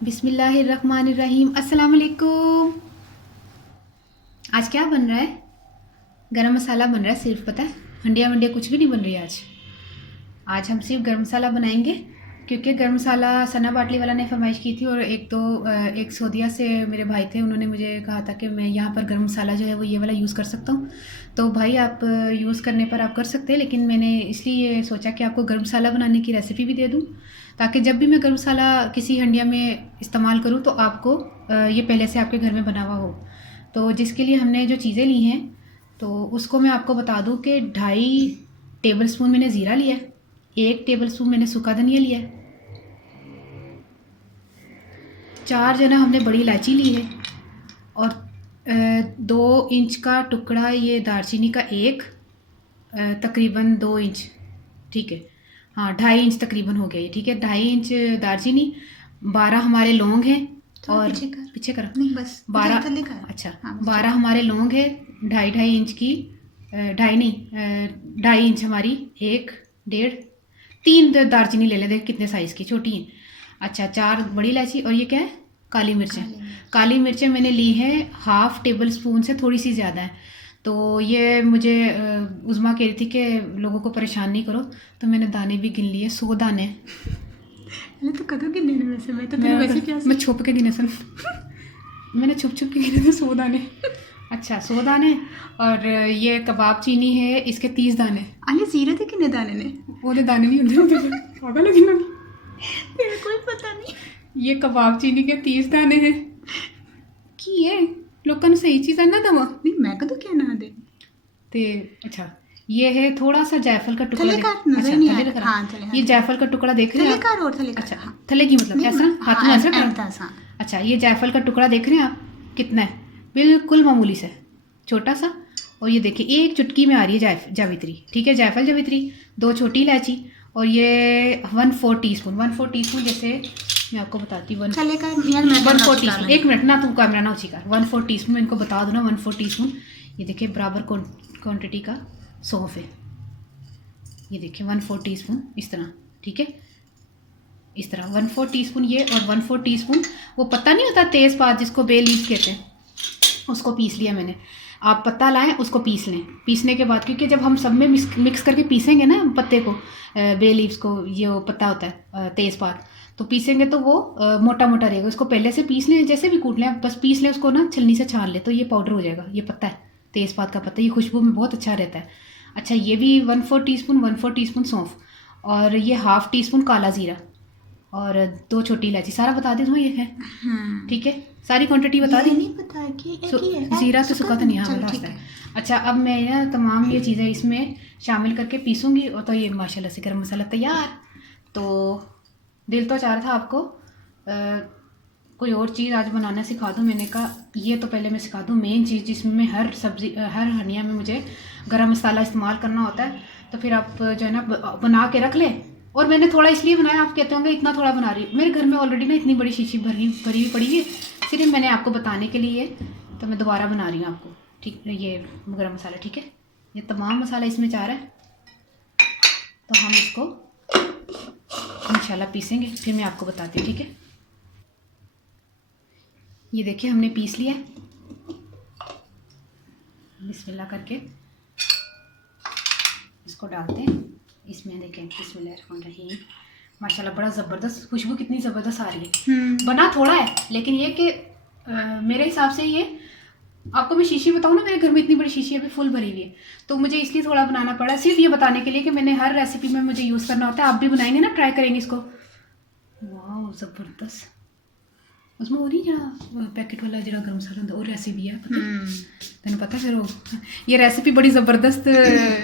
बिस्मिल्लाहिर्रहमानिर्रहीम। अस्सलाम वालेकुम। आज क्या बन रहा है? गरम मसाला बन रहा है सिर्फ, पता है, हंडिया वंडिया कुछ भी नहीं बन रही आज हम सिर्फ गरम मसाला बनाएंगे, क्योंकि गरम मसाला सना बाटली वाला ने फरमाइश की थी। और एक सऊदीया से मेरे भाई थे, उन्होंने मुझे कहा था कि मैं यहाँ पर गरम मसाला जो है वो ये वाला यूज़ कर सकता हूँ। तो भाई आप यूज़ करने पर आप कर सकते हैं, लेकिन मैंने इसलिए सोचा कि आपको गरम मसाला बनाने की रेसिपी भी दे दूँ, ताकि जब भी मैं गरम मसाला किसी हंडिया में इस्तेमाल करूँ तो आपको ये पहले से आपके घर में बना हुआ हो। तो जिसके लिए हमने जो चीज़ें ली हैं तो उसको मैं आपको बता दूँ कि 2.5 टेबल स्पून मैंने ज़ीरा लिया है, 1 टेबल स्पून मैंने सूखा धनिया लिया है, 4 जो है ना हमने बड़ी इलायची ली है, और 2 इंच का टुकड़ा ये दालचीनी का, एक तकरीबन 2 इंच, ठीक है, हाँ 2.5 इंच तकरीबन हो गया ये, ठीक है। 2.5 इंच दालचीनी, 12 हमारे लौंग हैं, और पीछे करो नहीं बस 12, अच्छा 12 हमारे लौंग है, 2.5 इंच की, 2.5 इंच हमारी, 1, 1.5, 3 दालचीनी ले लें, देख कितने साइज़ की, छोटी हैं। अच्छा 4 बड़ी इलायची, और ये क्या है, काली मिर्चें। काली मिर्चें मैंने ली है 1/2 टेबल स्पून से थोड़ी सी ज़्यादा है। तो ये मुझे उज़मा कह रही थी कि लोगों को परेशान नहीं करो, तो मैंने दाने भी गिन लिए, 100 दाने। पहले तो कदों गिने ने वैसे, वैसे क्या मैं छुप के गिने सन मैंने छुप के गिने थे 100 दाने। अच्छा 100 दाने, और ये कबाब चीनी है, इसके 30 दाने। अरे जीरे थे कितने दाने ने? वो दाने नहीं होते पागल हो गिना, तेरे कोई पता नहीं। ये कबाब चीनी के 30 दाने हैं की है, लोगों ने सही चीज़ ना दवा नहीं, मैं कदों क्या ना दे ते। अच्छा ये है थोड़ा सा जायफल का टुकड़ा, ये जायफल का टुकड़ा देख रहे हैं आप? अच्छा थले की मतलब ऐसा हाथ में ऐसा करना। अच्छा ये जायफल का टुकड़ा देख रहे हैं आप, कितना है, बिल्कुल मामूली सा, छोटा सा। और ये देखिए 1 चुटकी में आ रही है जावित्री, ठीक है, जायफल जावित्री, 2 छोटी इलायची, और ये 1/4 टीस्पून, जैसे मैं आपको बताती हूँ 1/4 टीस्पून। 1 मिनट ना, तुम कैमरा ना उसी का 1/4 टीस्पून मैं इनको बता दो ना, 1/4 टीस्पून। ये देखिए बराबर क्वांटिटी का सौंफ है, ये देखिए 1/4 टीस्पून इस तरह, ठीक है, इस तरह 1/4 टीस्पून ये, और 1/4 टीस्पून वो पत्ता नहीं होता तेज़पात जिसको बे लीव्स कहते हैं, उसको पीस लिया मैंने। आप पत्ता लाएं, उसको पीस लें। पीसने के बाद, क्योंकि जब हम सब में मिक्स करके पीसेंगे ना पत्ते को, बे लीव्स को, ये वो पत्ता होता है तेज़पात, तो पीसेंगे तो वो मोटा मोटा रहेगा। उसको पहले से पीस लें, जैसे भी कूट लें, बस पीस लें उसको ना, छलनी से छान लें तो ये पाउडर हो जाएगा। ये पत्ता है तेज़पात का पत्ता, ये खुशबू में बहुत अच्छा रहता है। अच्छा ये भी 1/4 टीस्पून सौंफ, और ये 1/2 टीस्पून काला ज़ीरा, और 2 छोटी इलायची। सारा बता दे तुम्हें ये है, ठीक है, सारी क्वांटिटी बता दी। नहीं पता है कि एक ही है, ज़ीरा तो सूखा धनिया वाला होता है। अच्छा अब मैं ना तमाम ये चीज़ें इसमें शामिल करके पीसूँगी, और तो ये माशाल्लाह से गरम मसाला तैयार। तो दिल तो चाह रहा था आपको कोई और चीज़ आज बनाना सिखा दूँ, मैंने कहा ये तो पहले मैं सिखा दूँ मेन चीज़, जिसमें हर सब्ज़ी, हर हंडिया में मुझे गरम मसाला इस्तेमाल करना होता है। तो फिर आप जो है ना बना के रख लें। और मैंने थोड़ा इसलिए बनाया, आप कहते होंगे इतना थोड़ा बना रही, मेरे घर में ऑलरेडी ना इतनी बड़ी शीशी भरी हुई पड़ी है, सिर्फ मैंने आपको बताने के लिए, तो मैं दोबारा बना रही हूँ आपको, ठीक, ये गरम मसाला, ठीक है, ये तमाम मसाला इसमें जा रहा है। तो हम इसको इंशाल्लाह पीसेंगे, फिर मैं आपको बताती हूँ, ठीक है। ये देखिए हमने पीस लिया, बिस्मिल्लाह करके इसको डालते हैं इसमें। देखें बिस्मिल्लाहिर्रहमानिर्रहीम, माशाल्लाह बड़ा ज़बरदस्त खुशबू, कितनी ज़बरदस्त आ रही है। बना थोड़ा है, लेकिन ये कि मेरे हिसाब से ये, आपको मैं शीशी बताऊँ ना, मेरे घर में इतनी बड़ी शीशी अभी फुल भरी हुई है, तो मुझे इसलिए थोड़ा बनाना पड़ा, सिर्फ ये बताने के लिए कि मैंने हर रेसिपी में मुझे यूज़ करना होता है। आप भी बनाएंगे ना, ट्राई करेंगे इसको, वाह ज़बरदस्त। उसमें वो नहीं जरा पैकेट वाला जरा गरम मसाला होता, वो रेसिपी है, पता तेन पता। फिर वो ये रेसिपी बड़ी ज़बरदस्त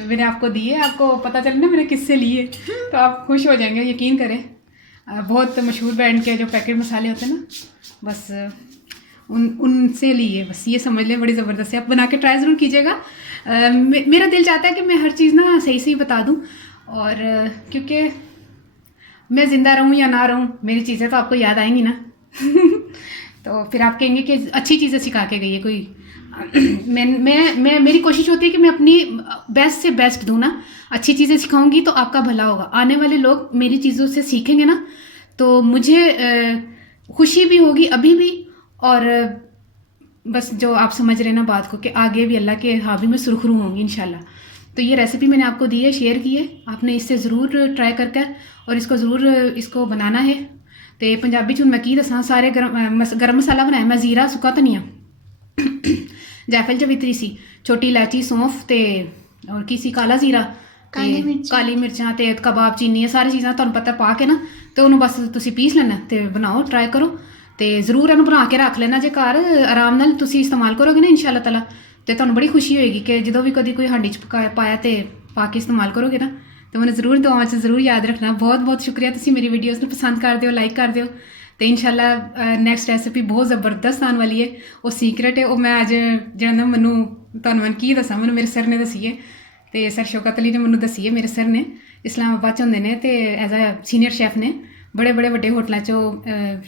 मैंने आपको दी है, आपको पता चले ना मैंने किससे ली है, तो आप खुश हो जाएंगे, यकीन करें। बहुत मशहूर ब्रांड के जो पैकेट मसाले होते हैं ना, बस उनसे ली है, बस ये समझ लें, बड़ी ज़बरदस्त है। आप बना के ट्राई ज़रूर कीजिएगा। मेरा दिल चाहता है कि मैं हर चीज़ ना सही सही बता दूँ, और क्योंकि मैं ज़िंदा रहूँ या ना रहूँ, मेरी चीज़ें तो आपको याद आएंगी ना तो फिर आप कहेंगे कि अच्छी चीज़ें सिखा के गई है कोई। मैं मेरी कोशिश होती है कि मैं अपनी बेस्ट से बेस्ट दूँ ना, अच्छी चीज़ें सिखाऊंगी तो आपका भला होगा। आने वाले लोग मेरी चीज़ों से सीखेंगे ना, तो मुझे खुशी भी होगी अभी भी, और बस जो आप समझ रहे हैं ना बात को, कि आगे भी अल्लाह के हावी में सुरखरू होंगी इंशाल्लाह। तो ये रेसिपी मैंने आपको दी है, शेयर की है, आपने इससे ज़रूर ट्राई करके और इसको ज़रूर इसको बनाना है। तो पंजाबी च मैं की दसा, सारे गर्म मसाला बनाया मैं, ज़ीरा, सुक्का धनिया, जायफल जवित्री सी, छोटी इलायची, सौंफ ते और की सी काला ज़ीरा, काली मिर्चां ते कबाब चीनी, सारी चीज़ां तुहानूं पता पा के ना तो उन्होंने बस तुसीं पीस लेना ते बनाओ, ट्राई करो तो ज़रूर इन्हूं बना के रख लेना जे घर, आराम नाल तुसीं इस्तेमाल करोगे ना इंशाल्लाह ताला, तो तुहानूं बड़ी खुशी होएगी कि जो भी कभी कोई हांडी च पाया तो पा के इस्तेमाल करोगे ना। तो मैंने ज़रूर दुआवां च ज़रूर याद रखना। बहुत बहुत शुक्रिया, तुसीं मेरी वीडियोज़ नूं पसंद कर दिओ, लाइक कर दिओ। तो इंशाल्लाह नैक्सट रेसिपी बहुत ज़बरदस्त आने वाली है, वो सीक्रेट है, वो मैं अज जो ना मैनू तुहानूं की दसां, मैनू मेरे सर ने दसी है, तो सर शौकत अली ने मैनू दसी है, मेरे सर ने इस्लामाबाद च होंदे ने, तो एज अ सीनियर शैफ ने, बड़े बड़े वड्डे होटलों चो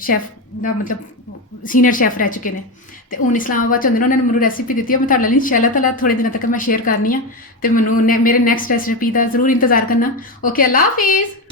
शैफ का मतलब सीनियर शैफ रह चुके हैं, तो हूँ इस्लामाबाद च होंदे ने, उन्होंने मैनू रेसिपी दी है, मैं तुहाडे नाल इंशाल्लाह ताला थोड़े दिनों तक मैं शेयर करनी है। तो मैनू मेरे नैक्सट रेसिपी का जरूर इंतजार करना। ओके, अल्लाह हाफिज़।